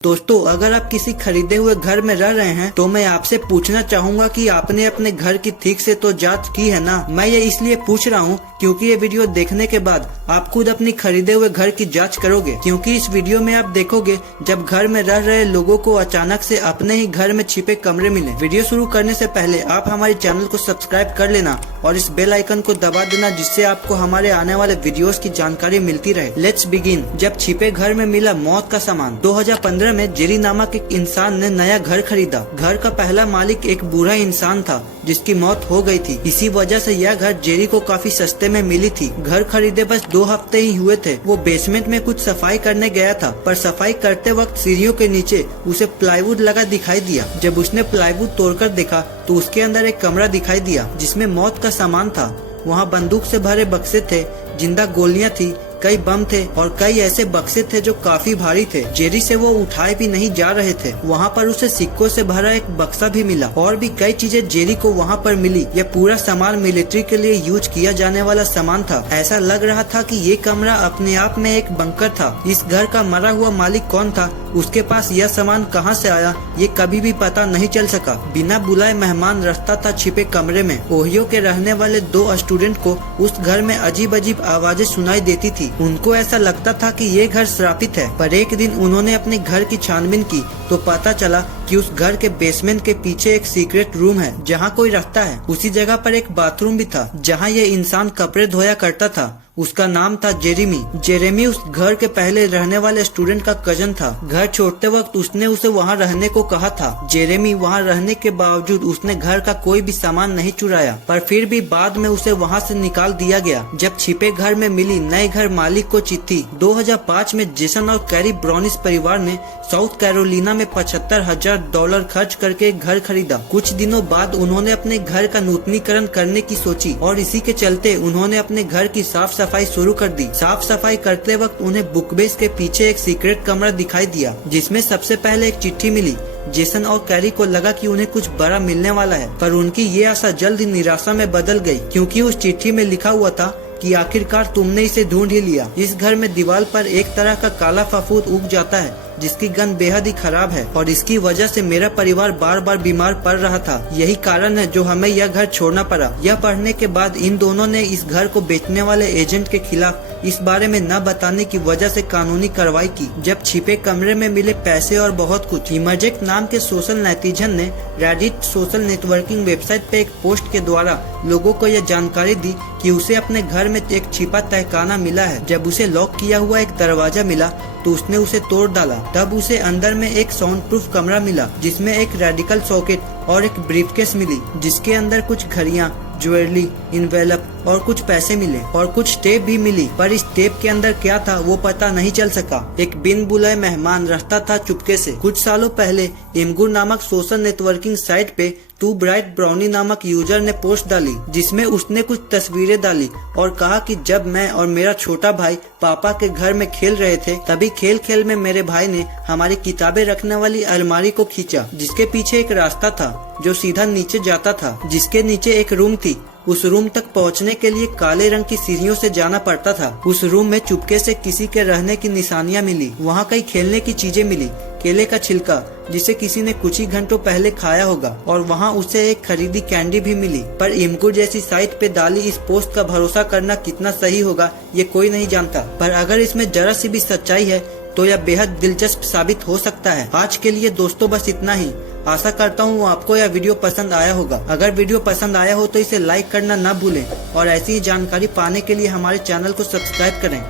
दोस्तों, अगर आप किसी खरीदे हुए घर में रह रहे हैं तो मैं आपसे पूछना चाहूंगा कि आपने अपने घर की ठीक से तो जांच की है ना। मैं ये इसलिए पूछ रहा हूँ क्योंकि ये वीडियो देखने के बाद आप खुद अपनी खरीदे हुए घर की जांच करोगे। क्योंकि इस वीडियो में आप देखोगे जब घर में रह रहे लोगों को अचानक से अपने ही घर में छिपे कमरे मिले। वीडियो शुरू करने से पहले आप हमारे चैनल को सब्सक्राइब कर लेना और इस बेल आइकन को दबा देना, जिससे आपको हमारे आने वाले वीडियोस की जानकारी मिलती रहे। Let's begin. जब छिपे घर में मिला मौत का सामान। 2015 में जेरी नामक एक इंसान ने नया घर खरीदा। घर का पहला मालिक एक बूढ़ा इंसान था जिसकी मौत हो गई थी। इसी वजह से यह घर जेरी को काफी सस्ते में मिली थी। घर खरीदे बस 2 हफ्ते ही हुए थे। वो बेसमेंट में कुछ सफाई करने गया था, पर सफाई करते वक्त सीढ़ियों के नीचे उसे प्लाईवुड लगा दिखाई दिया। जब उसने प्लाईवुड तोड़कर देखा तो उसके अंदर एक कमरा दिखाई दिया जिसमें मौत का सामान था। वहाँ बंदूक से भरे बक्से थे, जिंदा गोलियां थी, कई बम थे और कई ऐसे बक्से थे जो काफी भारी थे। जेरी से वो उठाए भी नहीं जा रहे थे। वहाँ पर उसे सिक्कों से भरा एक बक्सा भी मिला और भी कई चीजें जेरी को वहाँ पर मिली। यह पूरा सामान मिलिट्री के लिए यूज किया जाने वाला सामान था। ऐसा लग रहा था कि ये कमरा अपने आप में एक बंकर था। इस घर का मरा हुआ मालिक कौन था, उसके पास यह सामान कहां से आया, ये कभी भी पता नहीं चल सका। बिना बुलाए मेहमान रखता था छिपे कमरे में। ओहियो के रहने वाले 2 स्टूडेंट को उस घर में अजीब अजीब आवाजें सुनाई देती थी। उनको ऐसा लगता था कि ये घर श्रापित है। पर एक दिन उन्होंने अपने घर की छानबीन की तो पता चला कि उस घर के बेसमेंट के पीछे एक सीक्रेट रूम है जहाँ कोई रहता है। उसी जगह पर एक बाथरूम भी था जहाँ ये इंसान कपड़े धोया करता था। उसका नाम था जेरेमी। जेरेमी उस घर के पहले रहने वाले स्टूडेंट का कजन था। घर छोड़ते वक्त उसने उसे वहाँ रहने को कहा था। जेरेमी वहाँ रहने के बावजूद उसने घर का कोई भी सामान नहीं चुराया, पर फिर भी बाद में उसे वहाँ से निकाल दिया गया। जब छिपे घर में मिली नए घर मालिक को चिट्ठी। 2005 में जेसन और कैरी ब्राउनिस परिवार ने साउथ कैरोलिना में $75,000 खर्च करके एक घर खरीदा। कुछ दिनों बाद उन्होंने अपने घर का नूतनीकरण करने की सोची और इसी के चलते उन्होंने अपने घर की साफ सफाई शुरू कर दी। साफ सफाई करते वक्त उन्हें बुकबेस के पीछे एक सीक्रेट कमरा दिखाई दिया जिसमें सबसे पहले एक चिट्ठी मिली। जेसन और कैरी को लगा कि उन्हें कुछ बड़ा मिलने वाला है, पर उनकी ये आशा जल्द ही निराशा में बदल गई, क्योंकि उस चिट्ठी में लिखा हुआ था कि आखिरकार तुमने इसे ढूंढ ही लिया। इस घर में दीवार पर एक तरह का काला फफूंद उग जाता है जिसकी गंध बेहद ही खराब है और इसकी वजह से मेरा परिवार बार बार बीमार पड़ रहा था। यही कारण है जो हमें यह घर छोड़ना पड़ा। यह पढ़ने के बाद इन दोनों ने इस घर को बेचने वाले एजेंट के खिलाफ इस बारे में न बताने की वजह से कानूनी कार्रवाई की। जब छिपे कमरे में मिले पैसे और बहुत कुछ, इमर्जेक्ट नाम के सोशल नेटिजन ने रेडिट सोशल नेटवर्किंग वेबसाइट पे एक पोस्ट के द्वारा लोगों को यह जानकारी दी कि उसे अपने घर में एक छिपा तहखाना मिला है। जब उसे लॉक किया हुआ एक दरवाजा मिला तो उसने उसे तोड़ डाला। तब उसे अंदर में एक साउंड प्रूफ कमरा मिला जिसमें एक रेडिकल सॉकेट और एक ब्रीफकेस मिली जिसके अंदर कुछ घड़ियां, ज्वेलरी, इन्वेलप और कुछ पैसे मिले और कुछ टेप भी मिली, पर इस टेप के अंदर क्या था वो पता नहीं चल सका। एक बिन बुलाए मेहमान रहता था चुपके से। कुछ सालों पहले इमगुर नामक सोशल नेटवर्किंग साइट पे टू ब्राइट ब्राउनी नामक यूजर ने पोस्ट डाली जिसमें उसने कुछ तस्वीरें डाली और कहा कि जब मैं और मेरा छोटा भाई पापा के घर में खेल रहे थे तभी खेल खेल में मेरे भाई ने हमारी किताबें रखने वाली अलमारी को खींचा जिसके पीछे एक रास्ता था जो सीधा नीचे जाता था, जिसके नीचे एक रूम थी। उस रूम तक पहुंचने के लिए काले रंग की सीढ़ियों से जाना पड़ता था। उस रूम में चुपके से किसी के रहने की निशानियां मिली। वहाँ कई खेलने की चीजें मिली, केले का छिलका जिसे किसी ने कुछ ही घंटों पहले खाया होगा, और वहाँ उसे एक खरीदी कैंडी भी मिली। पर इमगुर जैसी साइट पे डाली इस पोस्ट का भरोसा करना कितना सही होगा ये कोई नहीं जानता, पर अगर इसमें जरा सी भी सच्चाई है तो यह बेहद दिलचस्प साबित हो सकता है। आज के लिए दोस्तों बस इतना ही। आशा करता हूँ आपको यह वीडियो पसंद आया होगा। अगर वीडियो पसंद आया हो तो इसे लाइक करना ना भूलें और ऐसी ही जानकारी पाने के लिए हमारे चैनल को सब्सक्राइब करें।